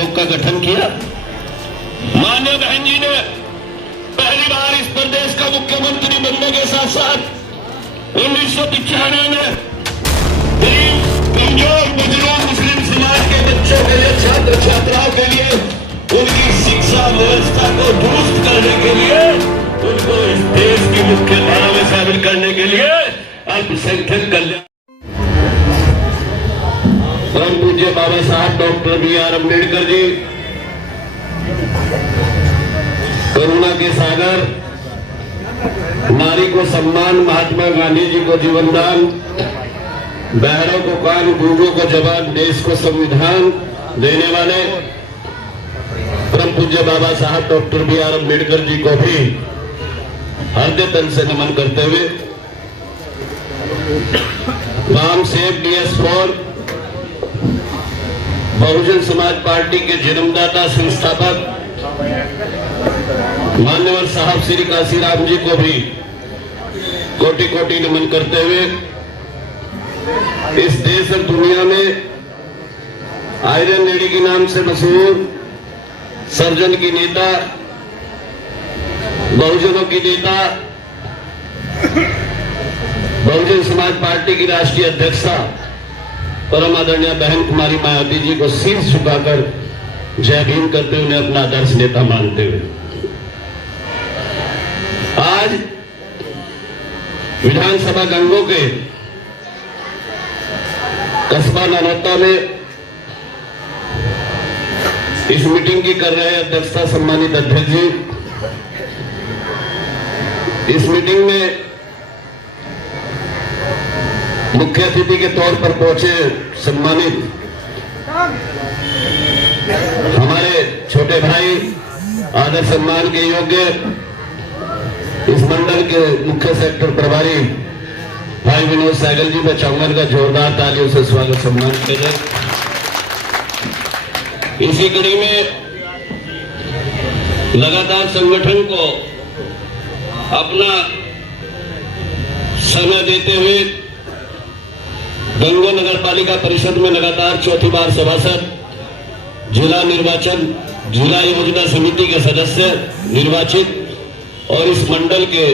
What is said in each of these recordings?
आयोग का गठन किया। मान्य बहन जी ने पहली बार इस प्रदेश का मुख्यमंत्री बनने के साथ साथ 1995 में गरीब कमजोर मजलूम मुस्लिम समाज के बच्चों के लिए, छात्र छात्राओं के लिए उनकी शिक्षा व्यवस्था को दुरुस्त करने के लिए, उनको इस देश की मुख्य धारा में शामिल करने के लिए अल्पसंख्यक कल्याण परम पूज्य बाबा साहब डॉक्टर B.R. अम्बेडकर जी, करुणा के सागर, नारी को सम्मान, महात्मा गांधी जी को जीवन दान, बहरों को कान, गूंगों को जबान, देश को संविधान देने वाले परम पूज्य बाबा साहब डॉक्टर B.R. अम्बेडकर जी को भी हृदय तन से नमन करते हुए balm save DS4 Bahujan Samaj party के जन्मदाता संस्थापक मान्यवर साहब श्री काशीराम जी को भी कोटि कोटि नमन करते हुए इस देश और दुनिया में आयरन लेडी के नाम से मशहूर सर्जन की नेता, बहुजनों की नेता, बहुजन समाज पार्टी की राष्ट्रीय अध्यक्षा परम आदरणीय बहन कुमारी मायावती जी को शीश झुकाकर जय भीम करते हुए, उन्हें अपना आदर्श नेता मानते हुए आज विधानसभा गंगों के कस्बा ननौता में इस मीटिंग की कर रहे अध्यक्षता सम्मानित अध्यक्ष जी, इस मीटिंग में मुख्य अतिथि के तौर पर पहुंचे सम्मानित हमारे छोटे भाई, आदर सम्मान के योग्य इस मंडल के मुख्य सेक्टर प्रभारी भाई विनोद सहगल जी, मैं चाहूंगा का जोरदार तालियों से स्वागत सम्मान करें। इसी कड़ी में लगातार संगठन को अपना समय देते हुए गंगों नगर पालिका परिषद में लगातार चौथी बार सभासद, जिला निर्वाचन, जिला योजना समिति के सदस्य निर्वाचित और इस मंडल के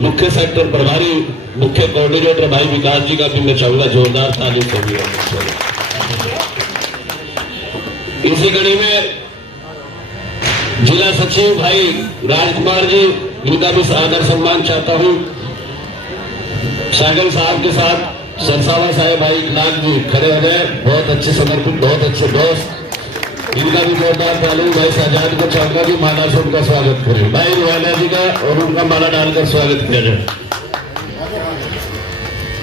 मुख्य सेक्टर प्रभारी, मुख्य कोऑर्डिनेटर भाई विकास जी का भी मैं चाहूंगा जोरदार ताली से। इसी कड़ी में जिला सचिव भाई राजकुमार जी, इनका भी आदर सम्मान चाहता हूं। सागल साहब के साथ सरसावा साहेब भाई लाल जी खड़े हो गए, बहुत अच्छे समर्पित, बहुत अच्छे दोस्त, इनका भी जोरदार ताली। भाई शहजाद को चाहूंगा कि माला से उनका स्वागत करें, भाई रुहाना जी का और उनका माला डालकर स्वागत किया जाए।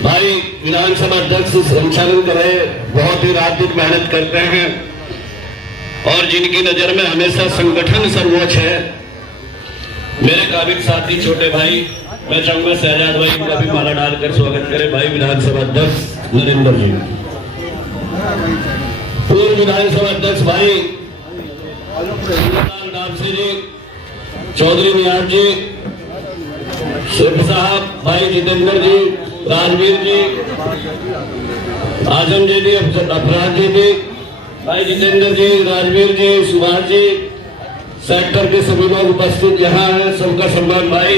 भाई विधानसभा अध्यक्ष संचालन कर रहे, बहुत ही रात दिन मेहनत करते हैं और जिनकी नजर में हमेशा संगठन सर्वोच्च है, मेरे काबिल साथी छोटे भाई, मैं चाहूंगा शहजाद भाई का भी माला डालकर स्वागत करें। भाई विधानसभा अध्यक्ष नरेंद्र जी, पूर्व विधानसभा अध्यक्ष भाई डाबसे जी, चौधरी नियाज जी, शेख साहब, भाई जितेंद्र जी, राजवीर जी, आजम जी, अफराज जी, भाई जितेंद्र जी, राजवीर जी, सुभाष जी, सेक्टर के सभी लोग उपस्थित यहाँ हैं, सबका सम्मान। भाई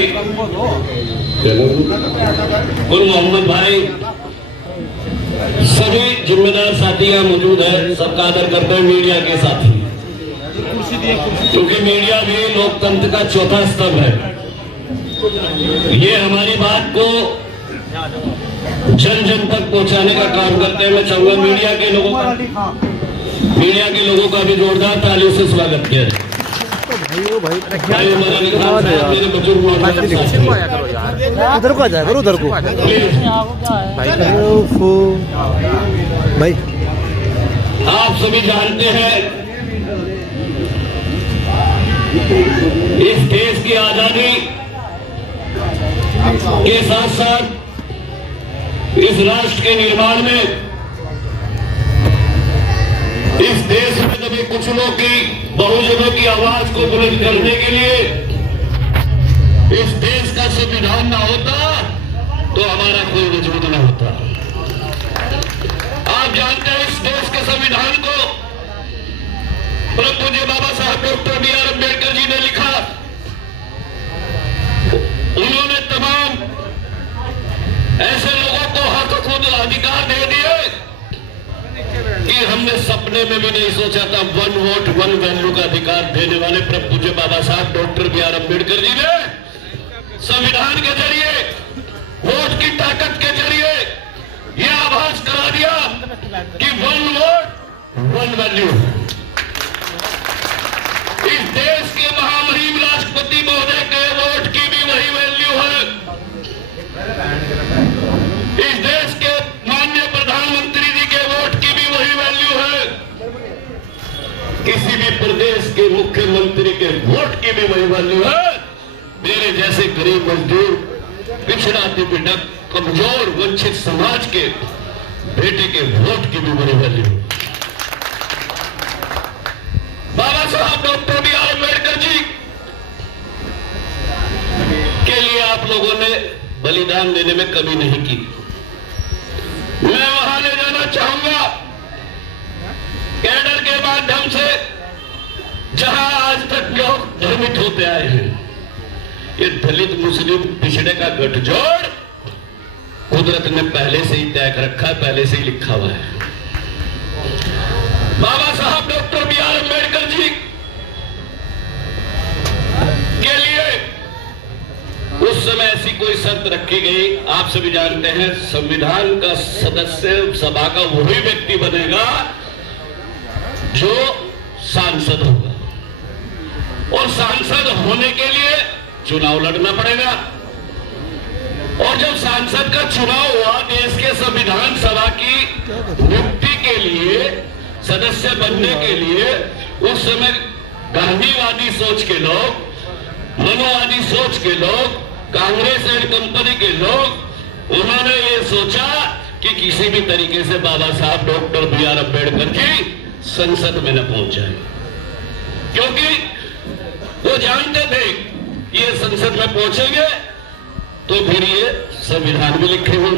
गुल मोहम्मद भाई, सभी जिम्मेदार साथी यहाँ मौजूद है, सबका आदर करते हैं। मीडिया के साथी, क्योंकि मीडिया भी लोकतंत्र का चौथा स्तंभ है, ये हमारी बात को जन जन तक पहुंचाने का काम करते हैं। मैं चाहूंगा मीडिया के लोगों का भी जोरदार तालियों से स्वागत किया जाए। मेरे बुजुर्ग उधर को आ जाए करो, उधर को भाई। आप सभी जानते हैं इस देश की आजादी के साथ साथ इस राष्ट्र के निर्माण में, इस देश में दबे कुचलों की, बहुजनों की आवाज को बुलंद करने के लिए इस देश का संविधान न होता तो हमारा कोई वजूद न होता। आप जानते हैं इस देश के संविधान को परम पूज्य बाबा साहब doctor B are Ambedkar ji ने लिखा, उन्होंने तमाम ऐसे लोगों को हक खुद अधिकार दे दिए कि हमने सपने में भी नहीं सोचा था। 1 वोट 1 वैल्यू का अधिकार देने वाले परम पूज्य बाबा साहब doctor B are Ambedkar ji ने संविधान के जरिए, वोट की ताकत के जरिए यह आभास करा दिया कि 1 वोट 1 वैल्यू। इस देश के महामहिम राष्ट्रपति महोदय के वोट की भी वही वैल्यू है। इस देश के माननीय प्रधानमंत्री जी के वोट की भी वही वैल्यू है। किसी भी प्रदेश के मुख्यमंत्री के वोट की भी वही वैल्यू है। मेरे जैसे गरीब मजदूर, पिछड़ा दिव्यांग, कमजोर, वंचित समाज के बेटे के वोट की भी बड़ी वैल्यू। बाबा साहब doctor B are Ambedkar ji के लिए आप लोगों ने बलिदान देने में कमी नहीं की। मैं वहां ले जाना चाहूंगा कैडर के माध्यम से, जहां आज तक लोग भ्रमित होते आए हैं। ये दलित मुस्लिम पिछड़े का गठजोड़ कुदरत ने पहले से ही तय कर रखा है, पहले से ही लिखा हुआ है। बाबा साहब doctor B are Ambedkar ji के लिए उस समय ऐसी कोई शर्त रखी गई, आप सभी जानते हैं, संविधान का सदस्य सभा का वही व्यक्ति बनेगा जो सांसद होगा, और सांसद होने के लिए चुनाव लड़ना पड़ेगा। और जब सांसद का चुनाव हुआ, देश के संविधान सभा की नियुक्ति के लिए, सदस्य बनने के लिए, उस समय गांधीवादी सोच के लोग, मनोवादी सोच के लोग, कांग्रेस एंड कंपनी के लोग, उन्होंने ये सोचा कि किसी भी तरीके से बाबा साहब doctor B are Ambedkar ji संसद में न पहुंच जाए, क्योंकि वो जानते थे ये संसद में पहुंचेंगे तो फिर ये संविधान भी लिखेंगे।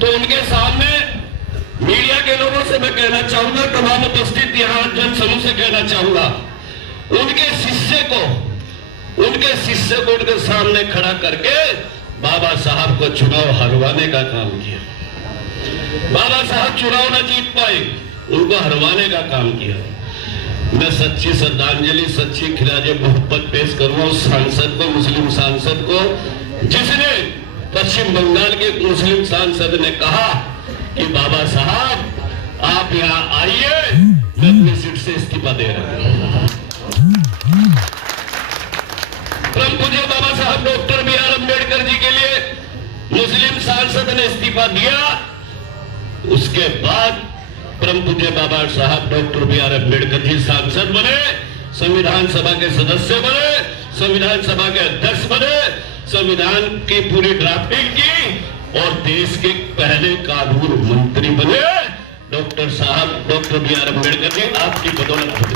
तो उनके सामने मीडिया के लोगों से मैं कहना चाहूंगा, तमाम उपस्थित यहां जनसमूह से कहना चाहूंगा, उनके शिष्य को उनके सामने खड़ा करके बाबा साहब को चुनाव हरवाने का काम किया। बाबा साहब चुनाव न जीत पाए, उनको हरवाने का काम किया। मैं सच्ची श्रद्धांजलि, सच्ची खिराजे मोहब्बत पेश करूंगा उस सांसद को, मुस्लिम सांसद को, जिसने पश्चिम बंगाल के मुस्लिम सांसद ने कहा कि बाबा साहब आप यहां आइए, मैं अपनी सीट से इस्तीफा दे रहा हूं। परम पूज्य बाबा साहब doctor B are Ambedkar ji के लिए मुस्लिम सांसद ने इस्तीफा दिया। उसके बाद परम पूज्य बाबा साहब doctor B are Ambedkar ji सांसद बने, संविधान सभा के सदस्य बने, संविधान सभा के अध्यक्ष बने, संविधान की पूरी ड्राफ्टिंग की और देश के पहले कानून मंत्री बने। डॉक्टर साहब doctor B are Ambedkar ji आपकी बदौलत हुई।